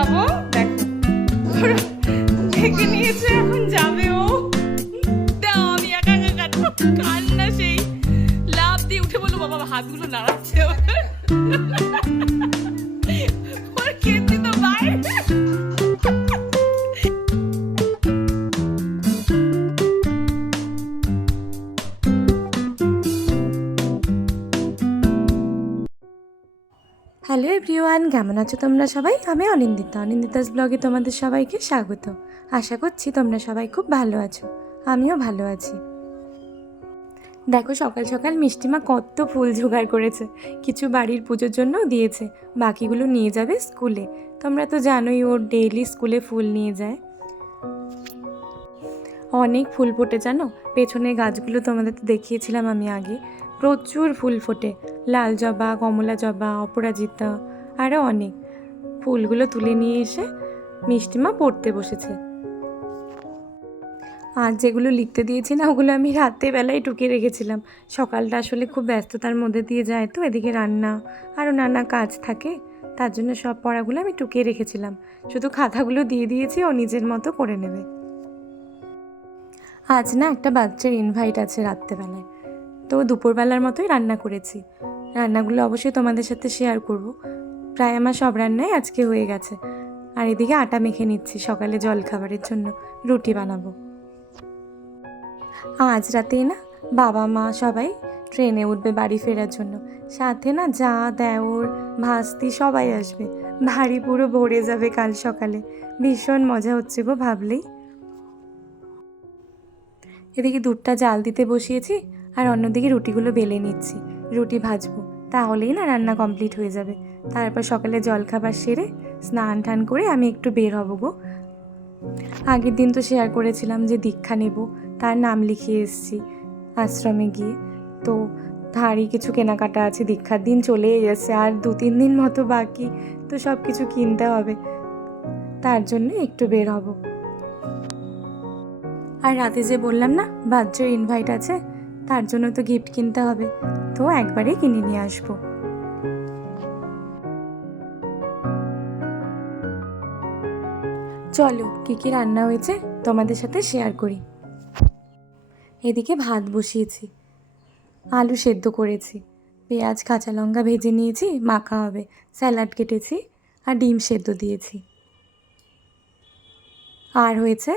যাব দেখো দেখে নিয়েছে এখন যাবে ও দাও আমি একা একা কাটবো কান্না সেই লাভ দিয়ে উঠে বললো বাবা হাতগুলো নাড়াচ্ছে ওর খেতে তো বাইরে হ্যালো এভরিওয়ান, কেমন আছো তোমরা সবাই? আমি অনিন্দিতাস ব্লগে তোমাদের সবাইকে স্বাগত। আশা করছি তোমরা সবাই খুব ভালো আছো, আমিও ভালো আছি। দেখো সকাল সকাল মিষ্টিমা কত ফুল জোগাড় করেছে, কিছু বাড়ির পুজোর জন্যও দিয়েছে, বাকিগুলো নিয়ে যাবে স্কুলে। তোমরা তো জানোই ওর ডেইলি স্কুলে ফুল নিয়ে যায়। অনেক ফুল ফোটে জানো, পেছনের গাছগুলো তোমাদের তো দেখিয়েছিলাম আমি আগে। প্রচুর ফুল ফোটে, লাল জবা, কমলা জবা, অপরাজিতা, আরও অনেক। ফুলগুলো তুলে নিয়ে এসে মিষ্টিমা পড়তে বসেছে। আর যেগুলো লিখতে দিয়েছি না, ওগুলো আমি রাত্রেবেলায় টুকে রেখেছিলাম। সকালটা আসলে খুব ব্যস্ততার মধ্যে দিয়ে যায়, তো এদিকে রান্না আরও নানা কাজ থাকে, তার জন্য সব পড়াগুলো আমি টুকিয়ে রেখেছিলাম। শুধু খাতাগুলো দিয়ে দিয়েছি, ও নিজের মতো করে নেবে। আজ না একটা বাচ্চার ইনভাইট আছে রাত্রেবেলায়, তো দুপুরবেলার মতোই রান্না করেছি। রান্নাগুলো অবশ্যই তোমাদের সাথে শেয়ার করব। প্রায় আমার সব রান্নাই আজকে হয়ে গেছে। আর এদিকে আটা মেখে নিচ্ছি সকালে জলখাবারের জন্য, রুটি বানাবো। আজ রাতেই না বাবা মা সবাই ট্রেনে উঠবে বাড়ি ফেরার জন্য। সাথে না যা দেওর ভাস্তি সবাই আসবে, বাড়ি পুরো ভরে যাবে কাল সকালে। ভীষণ মজা হচ্ছে গো ভাবলেই। এদিকে দুধটা জাল দিতে বসিয়েছি, আর অন্যদিকে রুটিগুলো বেলে নিচ্ছি। রুটি ভাজবো, তাহলেই না রান্না কমপ্লিট হয়ে যাবে। তারপর সকালে জলখাবার সেরে স্নান টান করে আমি একটু বের হব গো। আগের দিন তো শেয়ার করেছিলাম যে দীক্ষা নেব, তার নাম লিখিয়ে এসেছি আশ্রমে গিয়ে। তো তারই কিছু কেনাকাটা আছে, দীক্ষার দিন চলেই এসেছে, আর 2-3 দিন মতো বাকি, তো সব কিছু কিনতে হবে, তার জন্য একটু বের হব। আর রাতে যে বললাম না বাচ্চার ইনভাইট আছে, তার জন্য তো গিফট কিনতে হবে, তো একবারেই কিনে নিয়ে আসবো। চলো কী কী রান্না হয়েছে তোমাদের সাথে শেয়ার করি। এদিকে ভাত বসিয়েছি, আলু সেদ্ধ করেছি, পেঁয়াজ কাঁচা লঙ্কা ভেজে নিয়েছি, মাখা হবে, স্যালাড কেটেছি, আর ডিম সেদ্ধ দিয়েছি। আর হয়েছে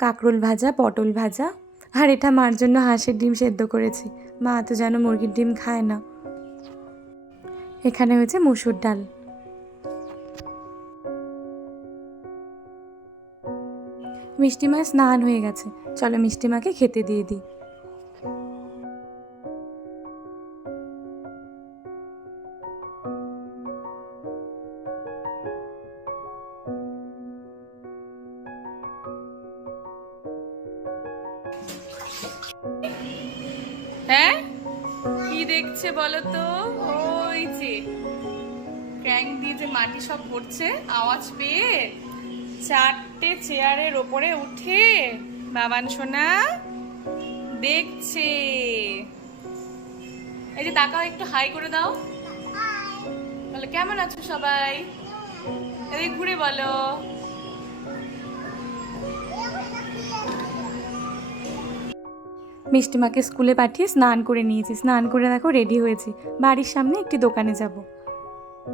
কাঁকরোল ভাজা, পটল ভাজা, আর এটা মার জন্য হাঁসের ডিম সেদ্ধ করেছি। মা তো যেন মুরগির ডিম খায় না। এখানে হয়েছে মুসুর ডাল। মিষ্টিমা স্নান হয়ে গেছে, চলো মিষ্টিমাকে খেতে দিয়ে দিই। হ্যাঁ কি দেখছে বলো তো? ওই যে ক্র্যাঙ্ক দিয়ে যে মাটি সব পড়ছে, আওয়াজ পেয়ে 4টে চেয়ারের ওপরে উঠে বাবান সোনা দেখছে। এই যে তাকাও, একটু হাই করে দাও, বলো কেমন আছো সবাই, এদিকে ঘুরে বলো। মিষ্টিমাকে স্কুলে পাঠিয়ে স্নান করে নিয়েছি, স্নান করে দেখো রেডি হয়েছি, বাড়ির সামনে একটি দোকানে যাব।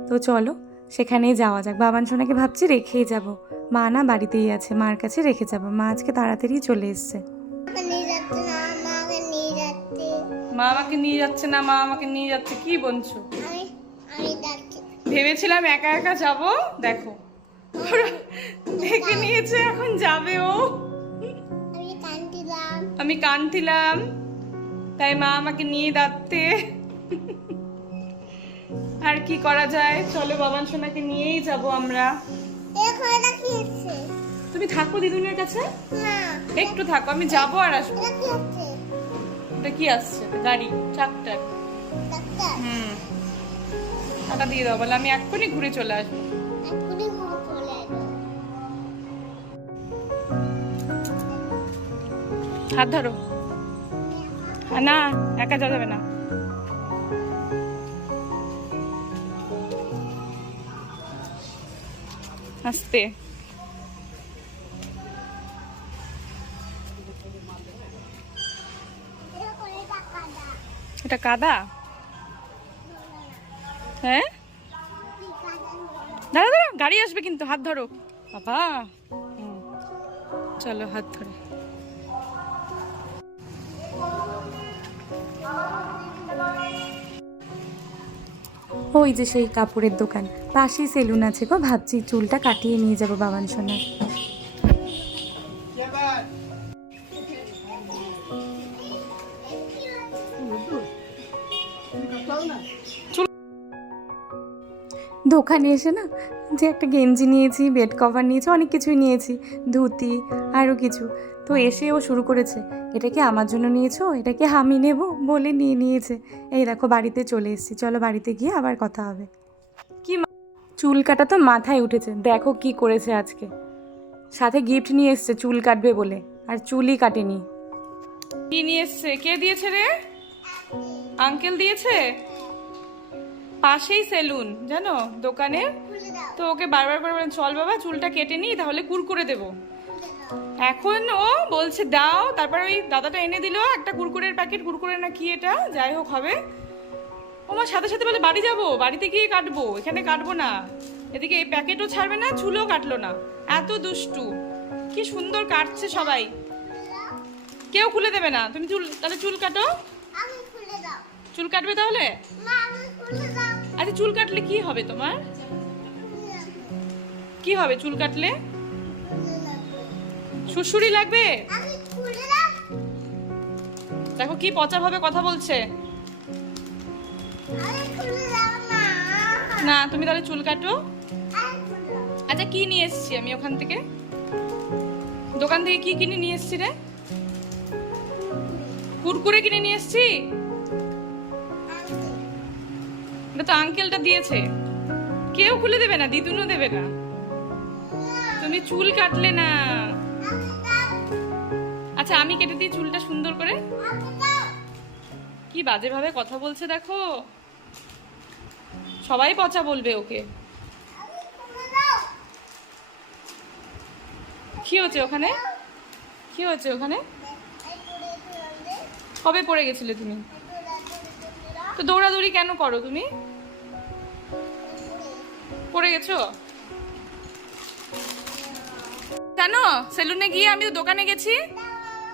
তো চলো সেখানেই যাওয়া যাক। বাবান সোনাকে ভাবছি রেখেই যাব, মা না বাড়িতেই আছে, মার কাছে রেখে যাব। মা আজকে তাড়াতাড়ি চলে এসছে। মা আমাকে নিয়ে যাচ্ছে না, মা আমাকে নিয়ে যাচ্ছে, কি বলছো? ভেবেছিলাম একা একা যাব, দেখো দেখে নিয়েছে এখন যাবে ও। আমি কাঁদছিলাম, তাই মা আমাকে নিয়ে যাচ্ছে। আর কি করা যায়, চলো বাবান সোনাকে নিয়েই যাব আমরা। তুমি থাকো দিদুনের কাছে, একটু থাকো, আমি যাবো আর আসবো। এটা কি আসছে? গাড়ি, ট্রাক্টর। টাকা দিয়ে দাও, বলে আমি এক্ষুনি ঘুরে চলে আসবো। হাত ধরো, না একা যাওয়া যাবে না। আস্তে। এটা কাদা? হ্যাঁ, দাঁড়া দাঁড়া, গাড়ি আসবে কিন্তু, হাত ধরো বাবা। চলো হাত ধরে। ওই যে সেই কাপড়ের দোকান, পাশেই সেলুন আছে গো, ভাবছি চুলটা কাটিয়ে নিয়ে যাবো বাবান সোনার। দোকানে এসে না যে একটা গেঞ্জি নিয়েছি, বেড কভার নিয়েছি, অনেক কিছুই নিয়েছি, ধুতি আরও কিছু। তো এসে ও শুরু করেছে, এটা কি আমার জন্য নিয়েছো, এটা কি আমি নেব বলে নিয়ে নিয়েছে। এই দেখো বাড়িতে চলে এসেছি, চলো বাড়িতে গিয়ে আবার কথা হবে। কি চুল কাটা তো মাথায় উঠেছে, দেখো কি করেছে আজকে। সাথে গিফট নিয়ে এসছে চুল কাটবে বলে, আর চুলই কাটেনি। কি নিয়ে এসছে? কে দিয়েছে রে? আঙ্কেল দিয়েছে? পাশেই সেলুন জানো দোকানে, তো ওকে বারবার করে বলেন চল বাবা চুলটা কেটে নি, তাহলে কুরকুরে দেবো। এখন ও বলছে দাও, তারপর ওই দাদাটা এনে দিল একটা কুরকুরের প্যাকেট, কুরকুরে না কি এটা যাই হোক হবে। আমার সাথে সাথে বলে বাড়ি যাবো, বাড়িতে গিয়ে কাটবো, এখানে কাটবো না। এদিকে এই প্যাকেটও ছাড়বে না, চুলও কাটলো না, এত দুষ্টু। কি সুন্দর কাটছে সবাই, কেউ খুলে দেবে না। তুমি চুল তাহলে চুল কাটো, চুল কাটবে তাহলে? আচ্ছা চুল কাটলে কি হবে তোমার? কি হবে চুল কাটলে? সুড়সুড়ি লাগবে? দেখো কি পচা ভাবে কথা বলছে। না তুমি তাহলে চুল কাটো। আচ্ছা কি নিয়ে এসছি আমি ওখান থেকে, দোকান থেকে কি কিনে নিয়ে এসছি রে? কুরকুরে কিনে নিয়ে এসছি। এটা তো আঙ্কেলটা দিয়েছে, কেউ খুলে দেবে না, দিদুনও দেবে না। তুমি চুল কাটলে না। আচ্ছা আমি কেটে দিই চুলটা সুন্দর করে। কি বাজে ভাবে কথা বলছে দেখো, সবাই পচা বলবে ওকে। কি হচ্ছে ওখানে? কি হচ্ছে ওখানে? কবে পড়ে গেছিলে তুমি? তো দৌড়াদৌড়ি কেন করো তুমি? পড়ে গেছো? জানো সেলুনে গিয়ে আমি তো দোকানে গেছি,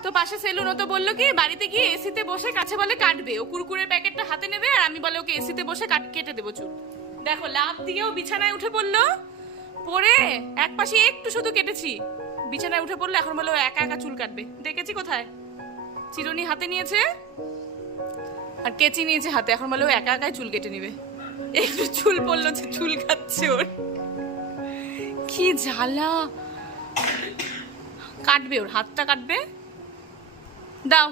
তো পাশে সেলুন, ও তো বললো কি বাড়িতে গিয়ে এসিতে বসে কাছে বলে কাটবে, ও কুরকুরের প্যাকেটটা হাতে নেবে আর আমি বলে ওকে এসিতে বসে কেটে দেবো চুল। দেখো লাভ দিয়েও বিছানায় উঠে পড়লো, পরে এক পাশে একটু শুধু কেটেছি, বিছানায় উঠে পড়লো, এখন বলে ও একা একা চুল কাটবে। দেখেছি কোথায়? চিরুনি হাতে নিয়েছে আর কেচি নিয়েছে হাতে, এখন বলে ও একা একাই চুল কেটে নিবে। একটু চুল পড়লো যে চুল কাটছে ওর, কি জ্বালা। কাটবে, ওর হাতটা কাটবে। দাও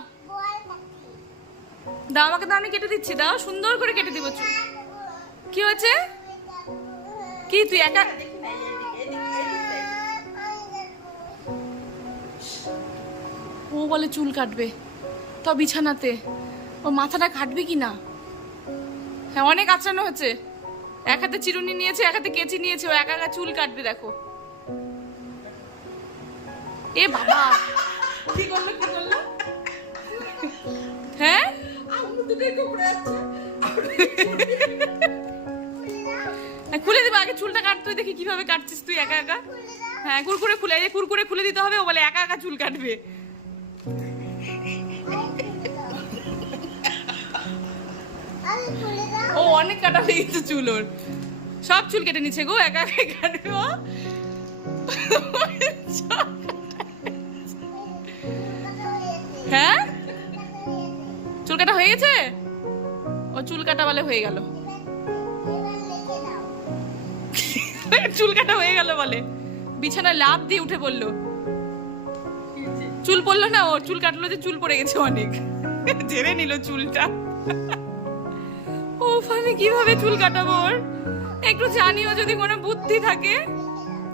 দাও আমাকে, দাও আমি কেটে দিচ্ছি, দাও সুন্দর করে কেটে দিব চুল। কি হয়েছে? কি তুই একা? ও বলে চুল কাটবে, তো বিছানাতে ও মাথাটা কাটবে কি না? হ্যাঁ অনেক আঁচড়ানো হচ্ছে, এক হাতে চিরুনি নিয়েছে, এক হাতে কেচি নিয়েছে, ও একা একা চুল কাটবে। দেখো এ বাবা কি করলো, কি করলো? হ্যাঁ খুলে দিবা, আগে চুলটা কাট, তুই দেখি কিভাবে কাটছিস তুই একা একা। হ্যাঁ কুরকুরে খুলে, এই কুরকুরে খুলে দিতে হবে, ও বলে একা একা চুল কাটবে। ও অনেক কাটা হয়ে গেছে চুল, ওর সব চুল কেটে নিচ্ছে গো, একা একা কাটবে ও। হ্যাঁ চুল কাটা হয়ে গেছে, ও চুল কাটা বলে হয়ে গেল, চুল কাটা হয়ে গেল বলে, বিছানায় লাফ দিয়ে উঠে পড়লো। চুল পড়লো না, ও চুল কাটলো যে চুল পড়ে গেছে অনেক, ঝেড়ে নিল চুলটা। ও আমি কিভাবে চুল কাটাবো ওর? একটু জানিও যদি কোনো বুদ্ধি থাকে।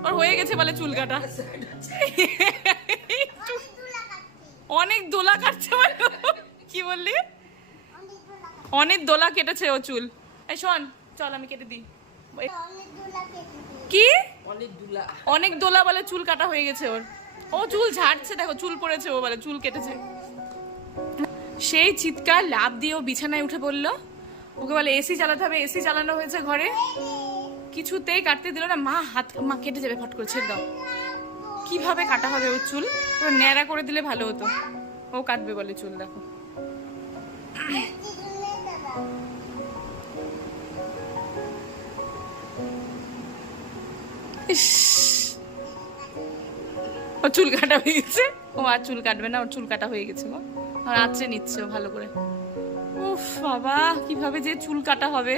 ওর হয়ে গেছে বলে চুল কাটা, অনেক দোলা কাটছে বলে। কি বললি? অনেক দোলা কেটেছে ও চুল। এই শোন চল আমি কেটে দিই। কি অনেক দুলা। অনেক দোলা বলে চুল কাটা হয়ে গেছে ওর। ও চুল ঝাড়ছে, দেখো চুল পড়েছে, ও বলে চুল কেটেছে। সেই চিৎকার, লাফ দিয়ে ও বিছানায় উঠে পড়লো। ওকে বলে এসি চালাতে হবে, এসি চালানো হয়েছে ঘরে, কিছুতেই কাটতে দিল না। মা কেটে যাবে, ফট করে ছেড়ে দাও। কিভাবে কাটা হবে ওর চুল? পুরো ন্যাড়া করে দিলে ভালো হতো। ও কাটবে বলে চুল, দেখো। ইস, ওর চুল কাটা হয়ে গেছে। ও আর চুল কাটবে না, ওর চুল কাটা হয়ে গেছে গো। আর আঁচড়ে নিচ্ছে ও ভালো করে। উফ বাবা, কিভাবে যে চুল কাটা হবে।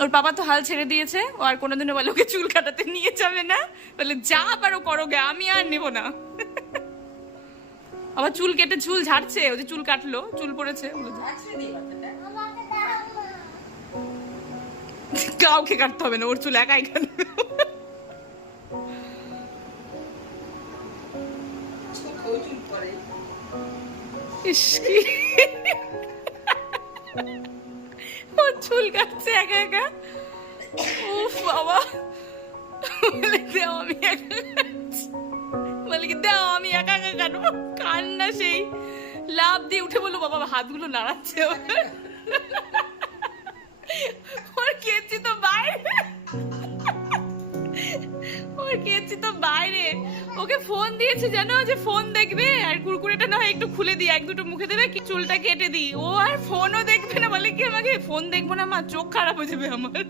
ওর বাবা তো হাল ছেড়ে দিয়েছে, ও আর কোনোদিনও বলে ওকে চুল কাটাতে নিয়ে যাবে না, বলে যা পারো করো গে, আমি আর নেবো না। আবার চুল কেটে চুল ঝাড়ছে, ও যে চুল কাটলো, চুল পড়েছে। কাউকে কাটতে হবে না, ওর চুল একাই কাটবে। ইস, কি ওর চুল কাটছে একা একা। উফ বাবা, বলে দাও আমি একা কাটছি, বলে কি দাও আমি একা একা কাটবো। কান্না সেই লাফ দিয়ে উঠে বললো, বাবা হাতগুলো নাড়াচ্ছে ওর কেচি তো বাইরে, ওর কেচি তো বাইরে। ওকে ফোন দিয়েছে জানো, যে ফোন দেখবে আর কুরকুরেটা না হয় একটু খুলে দিই, এক দুটো মুখে দেবে, কি চুলটা কেটে দিই। ও আর ফোনও দেখবে না, বলে কি আমাকে ফোন দেখবো না মা, চোখ খারাপ হয়ে যাবে আমার।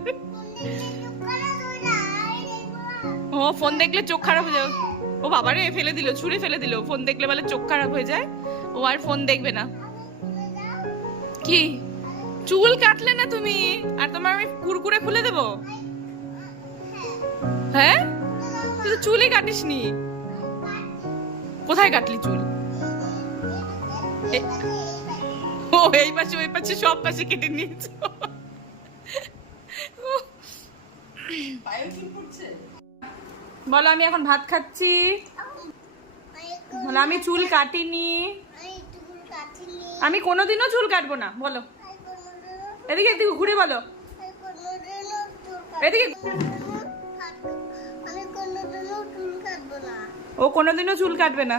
ও ফোন দেখলে চোখ খারাপ হয়ে যাবে। ও বাবারে ফেলে দিল, ছুঁড়ে ফেলে দিল, ফোন দেখলে বলে চোখ খারাপ হয়ে যায়, ও আর ফোন দেখবে না। কি চুল কাটলে না তুমি, আর তোমার আমি কুরকুরে খুলে দেবো? হ্যাঁ, তুই তো চুলই কাটিসনি। কোথায় কাটলি চুল? ও এই পাশে ওই পাশে সব পাশে কেটে নিয়েছ। বলো আমি এখন ভাত খাচ্ছি, বলো আমি চুল কাটিনি, আমি কোনোদিনও চুল কাটবো না। বলো এদিকে, এদিকে ঘুরে বলো, এদিকে। ও কোনোদিনও চুল কাটবে না।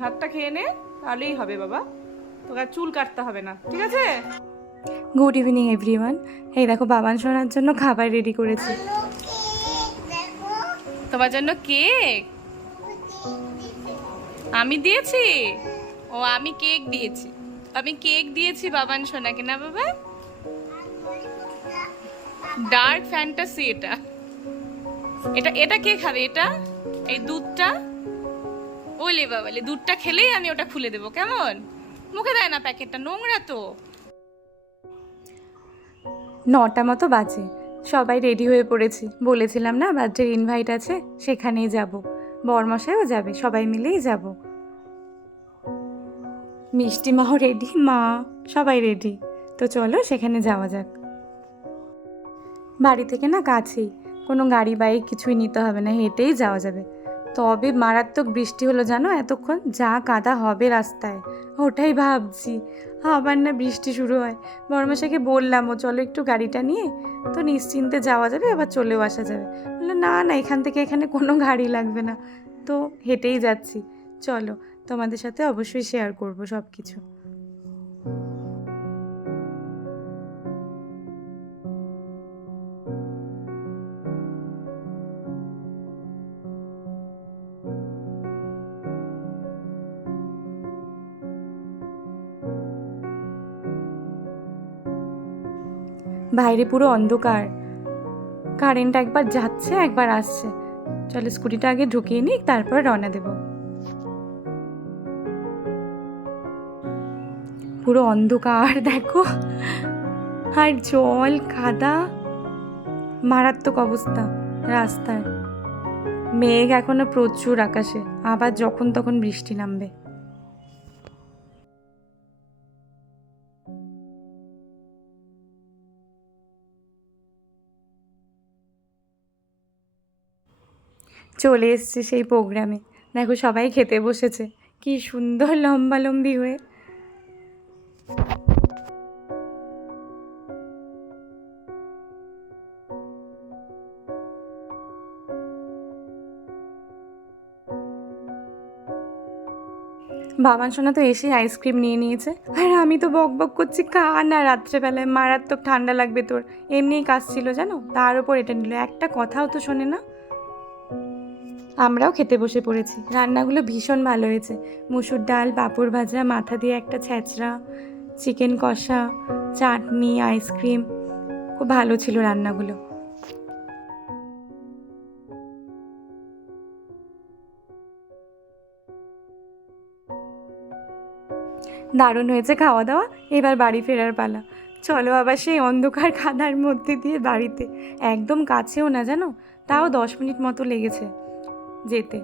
ভাতটা খেয়ে নে, তাহলেই হবে বাবা, তোকে আর চুল কাটতে হবে না, ঠিক আছে? Good evening everyone. এই দেখো বাবান সোনার জন্য খাবার রেডি করেছি। তোমার জন্য কেক আমি দিয়েছি। ও আমি কেক দিয়েছি, আমি কেক দিয়েছি বাবান সোনাকে, না বাবা? ডার্ক ফ্যান্টাসি এটা, এটা এটা কে খাবে? এটা এই দুধটা, ওলে বাবালে, দুধটা খেলেই আমি ওটা খুলে দেবো, কেমন? মুখে দেয় না, প্যাকেটটা নোংরা তো। 9টা মতো বাজে, সবাই রেডি হয়ে পড়েছি। বলেছিলাম না বার্থডের ইনভাইট আছে, সেখানেই যাব। বরমশাইও যাবে, সবাই মিলেই যাব। মিষ্টি মাও রেডি, মা সবাই রেডি। তো চলো সেখানে যাওয়া যাক। বাড়ি থেকে না কাছেই, কোনো গাড়ি বাইক কিছুই নিতে হবে না, হেঁটেই যাওয়া যাবে। তবে মারাত্মক বৃষ্টি হলো জানো, এতক্ষণ যা কাদা হবে রাস্তায়, ওটাই ভাবছি। আবার না বৃষ্টি শুরু হয়। বড়মশাইকে বললাম, ও চলো একটু গাড়িটা নিয়ে, তো নিশ্চিন্তে যাওয়া যাবে, আবার চলেও আসা যাবে। বললো না না, এখান থেকে এখানে কোনো গাড়ি লাগবে না, তো হেঁটেই যাচ্ছি। চলো, তোমাদের সাথে অবশ্যই শেয়ার করবো সব কিছু। বাইরে পুরো অন্ধকার, কারেন্ট একবার যাচ্ছে একবার আসছে। চলো স্কুটিটা আগে ঢুকিয়ে নিই, তারপর রওনা দেব। পুরো অন্ধকার দেখো, আর জল কাদা, মারাত্মক অবস্থা রাস্তার। মেঘ এখনো প্রচুর আকাশে, আবার যখন তখন বৃষ্টি নামবে। চলে এসছে সেই প্রোগ্রামে, দেখো সবাই খেতে বসেছে, কি সুন্দর লম্বালম্বি হয়ে। বাবান সোনা তো এসে আইসক্রিম নিয়ে নিয়েছে, আর আমি তো বক বক করছি খা না, রাত্রেবেলায় মারাত্মক ঠান্ডা লাগবে তোর, এমনিই কাজ ছিল জানো, তার উপর এটা নিল, একটা কথাও তো শোনে না। আমরাও খেতে বসে পড়েছি। রান্নাগুলো ভীষণ ভালো হয়েছে। মুসুর ডাল, পাঁপড় ভাজা, মাথা দিয়ে একটা ছ্যাঁচড়া, চিকেন কষা, চাটনি, আইসক্রিম, খুব ভালো ছিল রান্নাগুলো। দারুণ হয়েছে খাওয়া দাওয়া, এবার বাড়ি ফেরার পালা। চলো আবার সেই অন্ধকার খাদার মধ্যে দিয়ে বাড়িতে, একদম কাছেও না জানো, তাও 10 মিনিট মতো লেগেছে যেতে।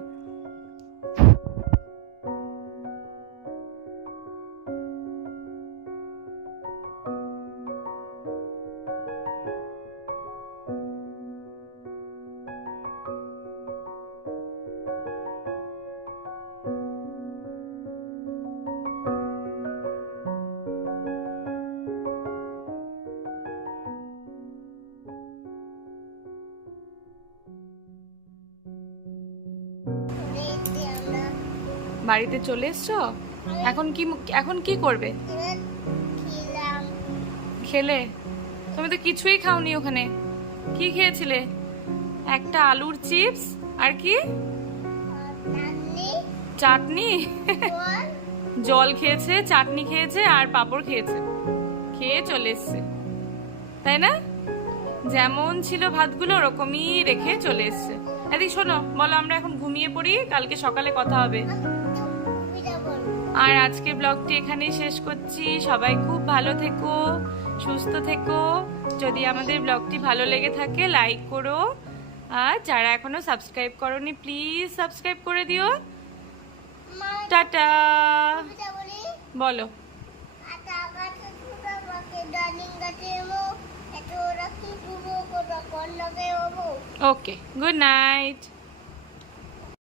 বাড়িতে চলে এসছো? এখন কি করবে? খেলে? তুমি তো কিছুই খাওনি ওখানে। কি খেয়েছিলে? একটা আলুর চিপস, আর কি? চাটনি। জল খেয়েছে, চাটনি খেয়েছে, আর পাঁপড় খেয়েছে, খেয়ে চলে এসছে, তাই না? যেমন ছিল ভাতগুলো ওরকমই রেখে চলে এসছে। এদিক শোনো, বলো আমরা এখন ঘুমিয়ে পড়ি, কালকে সকালে কথা হবে। আর আজকের ব্লগটি এখানেই শেষ করছি। সবাই খুব ভালো থেকো, সুস্থ থেকো। যদি আমাদের ব্লগটি ভালো লেগে থাকে লাইক করো, আর যারা এখনো সাবস্ক্রাইব করোনি প্লিজ সাবস্ক্রাইব করে দিও। টাটা। বলো। ওকে, গুড নাইট।